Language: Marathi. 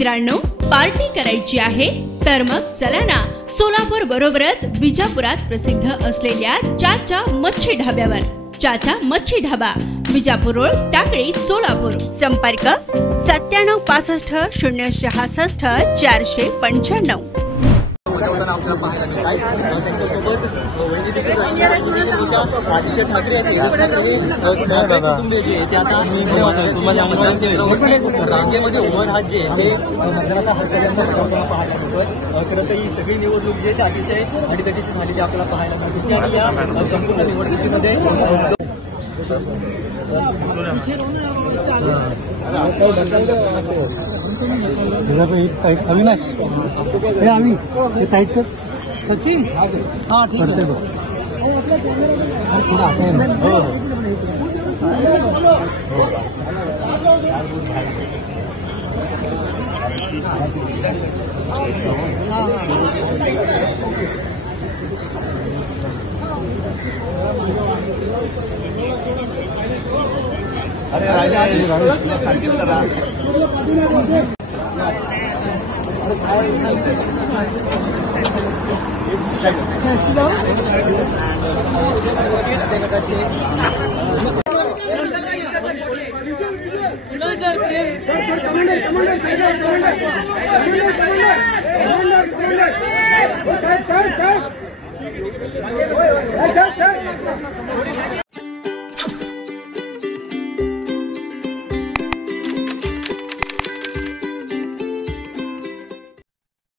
मित्रांनो, पार्टी करायची आहे तर मग चला ना सोलापूर बरोबरच विजापुरात प्रसिद्ध असलेल्या चाचा मच्छी ढाब्यावर। चाचा मच्छी ढाबा, विजापूर रोड, टाकळी, सोलापूर। संपर्क 9765 066 495। आदित्य ठाकरे रांगेमध्ये उभं राहत जे हे मतदानाचा हक्क त्यांचा पाहायला मिळतोय। खरं तर ही सगळी निवडणूक जी आहे अतिशय अडीतटीची झालेली आपल्याला पाहायला मिळते आणि या संपूर्ण निवडणुकीमध्ये अविनाश आम्ही टाईट कर सचिन हाँ ठीक है थोड़ा आता है अरे राजा सांगितलं करा